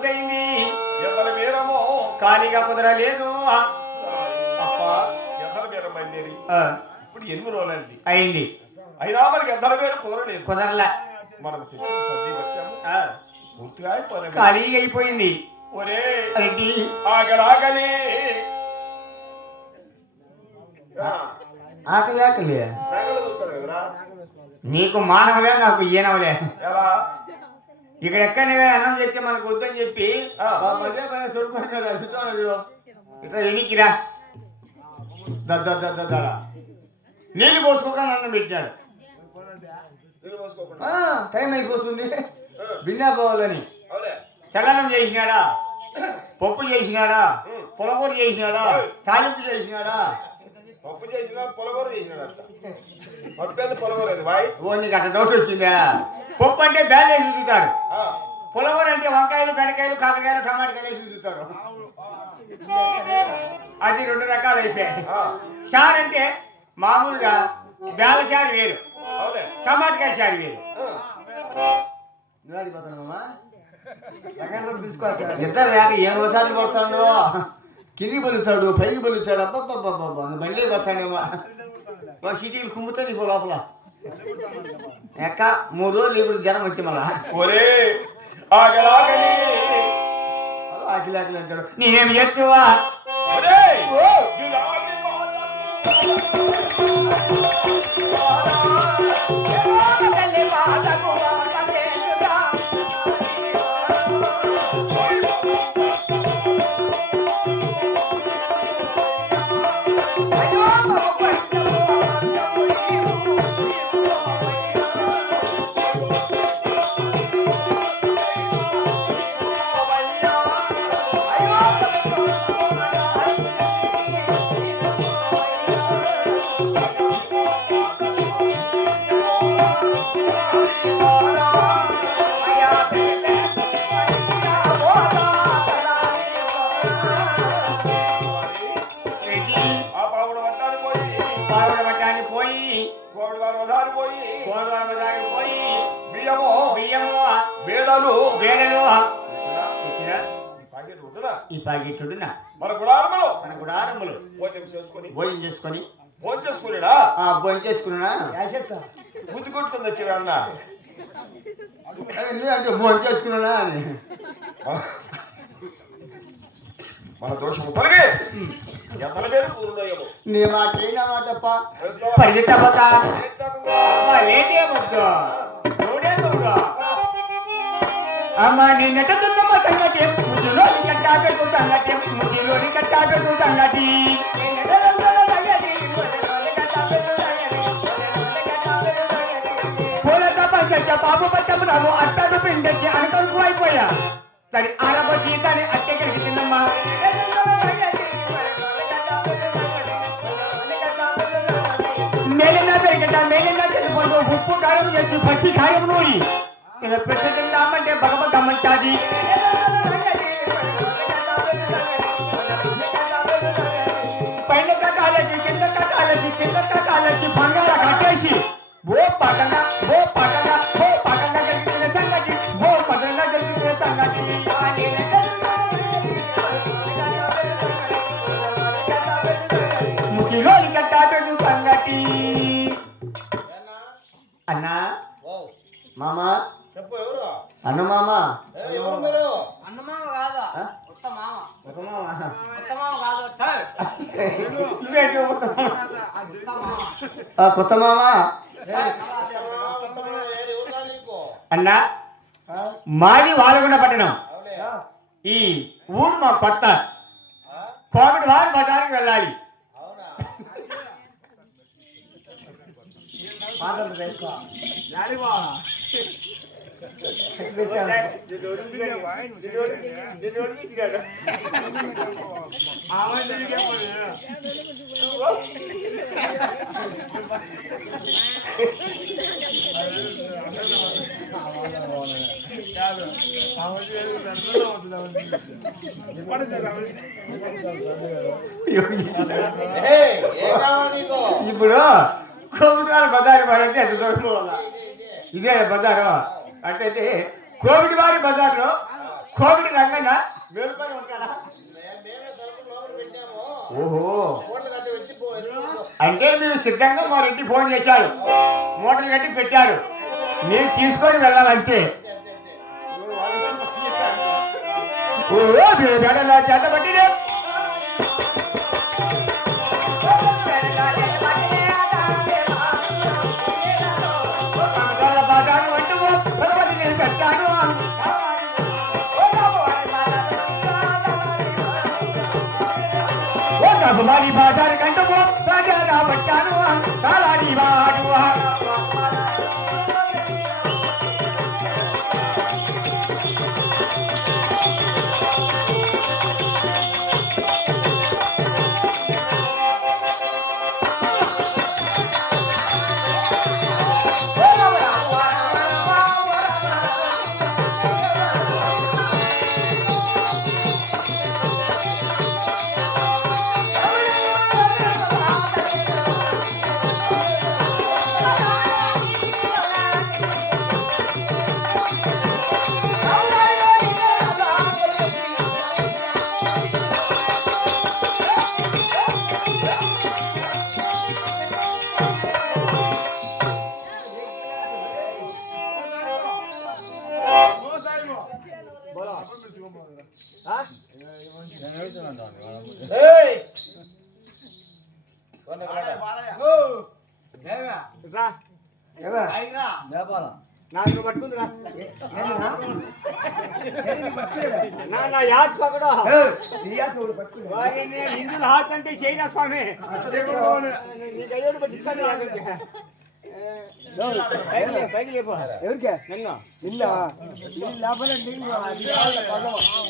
పొద్దయింది, ఎదల వీరము ఖాళీగా కుదరలేదు. అప్ప ఎదల వీరం బయలుదేరి ఇప్పుడు 8 రోజులైంది అయింది. అయినా మనకి ఎద్దల వీరు కుదరలేదు. కుదరలే. మనం తెచ్చిన సర్ది పెట్టాము పూర్తిగా అయిపోయింది, ఖాళీగా అయిపోయింది. ఒరే ఏంటి ఆకలి ఆకలి ఆకలి ఆకలి నగలు చూస్తాడు కదరా. నీకు మానవులే, నాకు ఈనవులే. ఎలా ఇక్కడ ఎక్కడ అన్నం చేస్తే మనకు వద్దని చెప్పి చూడుకుంటున్నాడు. ఇట్లా ఎనికిరా నీళ్ళు పోసుకోకుండా అన్నం పెట్టాడు. టైం అయిపోతుంది, బిన్నా పోవాలని. తెల్లన్నం చేసినాడా, పప్పు చేసినాడా, పులగూర చేసినాడా, తాలింపు చేసినాడా? పప్పు చేసినా పులగూర చేసినాడు. పప్పు పులగూర బాయ్. ఓ నీకు అట్లా డౌట్ వచ్చిందా? పప్పు అంటే బ్యాలే చూస్తారు, పులగూర అంటే వంకాయలు, బెండకాయలు, కాకరకాయలు, టమాటకాయలు చూస్తారు. అది 2 రకాలు అయిపోయాయి. చారు అంటే మామూలుగా బేల చారు వేరు, టమాటకాయ చారు వేరు. ఇద్దరు లేక ఏం రోజాలు కొడతాడు, కింది బలుతాడు, పైకి బలుతాడు. అబ్బబ్బబ్బబ్బా మళ్ళీ పోతాడేమో. సిటీలు కుమ్ముతా నీకు లోపల ఎక్క 3 రోజులు ఇప్పుడు జ్వరం వచ్చి మళ్ళా ఆకలి ఆకలి అంటాడు. నేనేం చేస్తావా? ఈ పాకెట్లు మన గుడారములు భోజనం చేసుకుని భోజనం చేసుకుని భోజనం చేసుకున్నాడా? భోజనం చేసుకున్నా బుద్ధి కొట్టుకుని వచ్చిరా అన్న అంటే భోజనం చేసుకున్నా అని మన దోషము తొలగి ఎతల పేరు పూర్ణయ్యము. నీ మాట అయినా మాటప్ప పరిగెట్టబోత అమ్మ నిన్నటమ్మ సంగతి ముద్దులోని కట్టాగట్టు సంగతి ముద్దులోని కట్టాగట్టు సంగతి పూలతో పంచ పాపు పచ్చము రాము అట్టడు పిండెక్కి అనుకనుకు అయిపోయా. సరే ఆరబట్టి దాన్ని అట్టే కలిగిందమ్మా. మేలిన పెరిగట మేలిన తెలుపుకుంటూ ఉప్పు కారం చేసి పచ్చి కారం నూరి ఇలా పెట్టిందామంటే భగవద్దమ్మంటాది. పైన కట్టాలకి కింద కట్టాలకి కింద కట్టాలకి బంగాళ కట్టేసి ఓ పటంగా కలిగిన సంగతి ఓ పటంగా కలిగిన సంగతి ముఖిలోని కట్టాడు సంగతి. అన్నా మామా చెప్పు ఎవరు? అన్న మామ ఎవరు మీరు? అన్నమామ కాదా? కొత్త మామ. ఒక మామ కొత్త మామ కాదు. కొత్త మామ అన్నా మాది వాలగొండ పట్టణం. ఈ ఊరు మా కొత్త కోవిడ్ వారు బజార్కి వెళ్ళాలి. ఇప్పుడు కోవిడ్ వారి బజారు పడంటే ఎంత దూరం పోవాలా? ఇదే బజారు అంటే కోవిడ్ వారి బజార్లో కోవిడ్ రంగ ఓహో, అంటే మీరు సిద్ధంగా మా రెడ్డి ఫోన్ చేశారు, మోటార్ కట్టి పెట్టారు, నేను తీసుకొని వెళ్ళాలంటే. ఓ చేతబట్టి పెట్టాను. మరి బాజారు కంటము రాజా పట్టాను కాలాడి వాడు. నాకు పట్టుకుందిరా నా యాద్ పక్కడో హిందువుల హాత్ అంటే చేయనా స్వామి, నీకు అయ్యోడు పట్టిస్తాను. పైకి లేపో ఎవరికే నిన్న లోపల